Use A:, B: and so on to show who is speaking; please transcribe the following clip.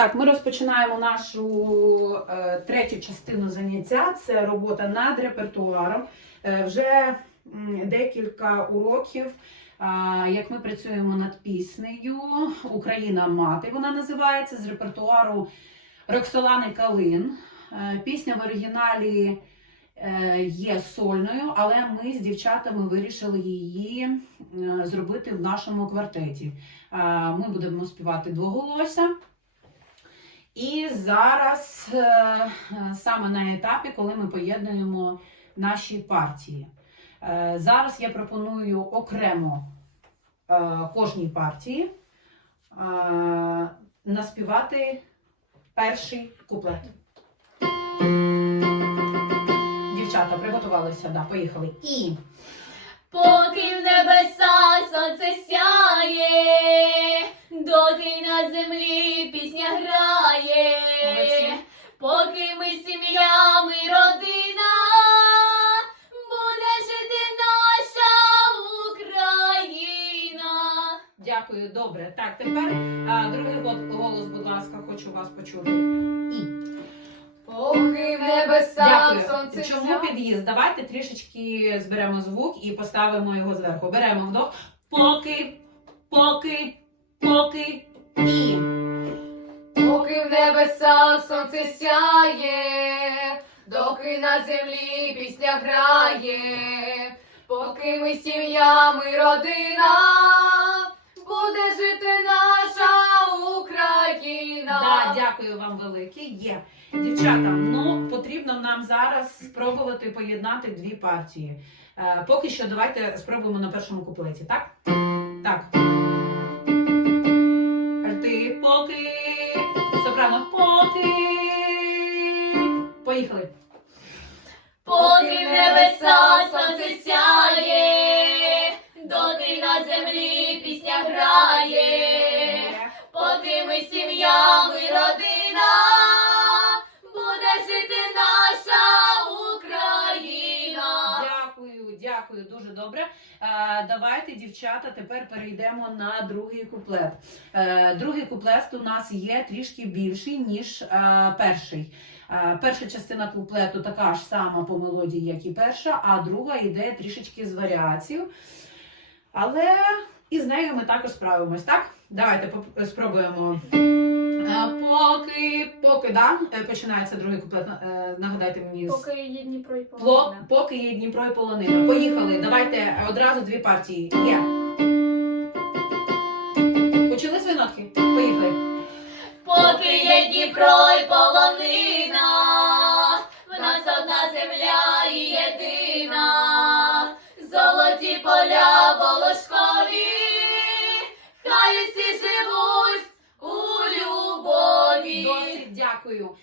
A: Так, ми розпочинаємо нашу е, третю частину заняття. Це робота над репертуаром. Е, вже декілька уроків, а, як ми працюємо над піснею Україна мати. Вона називається з репертуару Роксолани Калин. Е, пісня в оригіналі е, є сольною, але ми з дівчатами вирішили її е, зробити в нашому квартеті. Е, Ми будемо співати двоголосся. Зараз е, е, саме на етапі, коли ми поєднуємо наші партії. Е, Зараз я пропоную окремо кожній партії наспівати перший куплет. Дівчата приготувалися, да, поїхали. І
B: Поки в небесах
A: дякую, добре. Так, тепер е, другий голос, будь ласка, хочу вас почути. І.
B: Поки в небесах
A: Дякую.
B: сонце
A: Чому під'їзд? Давайте трішечки зберемо звук і поставимо його зверху. Беремо вдох. Поки, поки, поки і.
B: Поки в небесах сонце сяє, доки на землі пісня грає, поки ми сім'я, ми родина, буде жити наша Україна.
A: Да, дякую вам велике. Є. Дівчата, ну потрібно нам зараз спробувати поєднати дві партії. Е, поки що давайте спробуємо на першому куплеті, так? Так. Ти поки. Сопрано поки. Поїхали.
B: Поки в небесах сонце сяє, доки на землі
A: Дякую, дуже добре. Е, давайте, дівчата, тепер перейдемо на другий куплет. Е, другий куплет у нас є трішки більший, ніж е, перший. Перша частина куплету така ж сама по мелодії, як і перша, а друга йде трішечки з варіацією. Але і з нею ми також справимось, так? Давайте спробуємо. Е, Поки, поки, да? Е, починається другий куплет. Е, Нагадайте мені.
B: Поки є Дніпро і
A: Пло, поки є Дніпро і полонина. Поїхали. Давайте одразу дві партії. Є. Почали свої нотки? Поїхали.
B: Поки є Дніпро і полонина, в нас одна земля і єдина, золоті поля волошкові,
A: дякую.